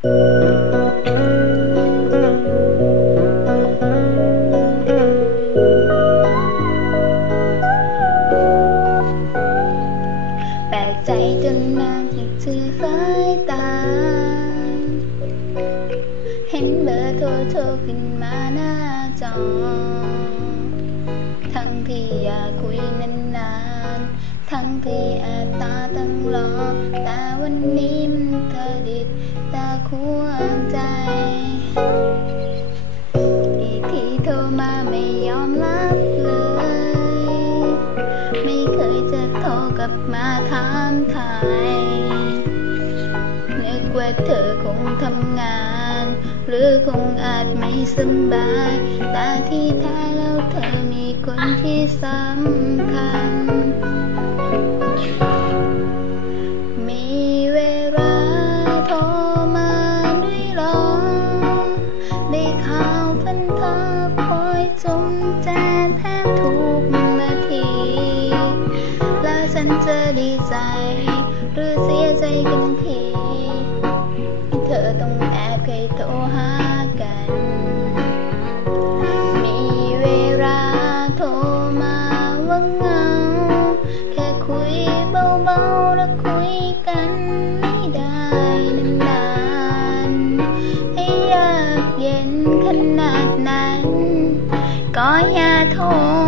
แปลกใจจนนานที่เธอสายตา เห็นเบอร์โทรโชว์ขึ้นมาหน้าจอ ทั้งที่อยากคุยนานๆ ทั้งที่อาตาตั้งรอแต่วันนี้ วใจ อีกทีโทรมาไม่ยอมรับเลย ไม่เคยจะโทรกลับมาถามไทยนึกว่าเธอคงทำงาน หรือคงอาจไม่สบาย แต่ที่แท้แล้วเธอมีคนที่สำคัญ ได้ข่าวพันธะคอยจงแจแทบทุกนาที แล้วฉันจะดีใจ หรือเสียใจกันที เธอต้องแอบเคยโทรหากัน มีเวลาโทรมาว่าเงา แค่คุยเบาๆแล้วคุ ให้ย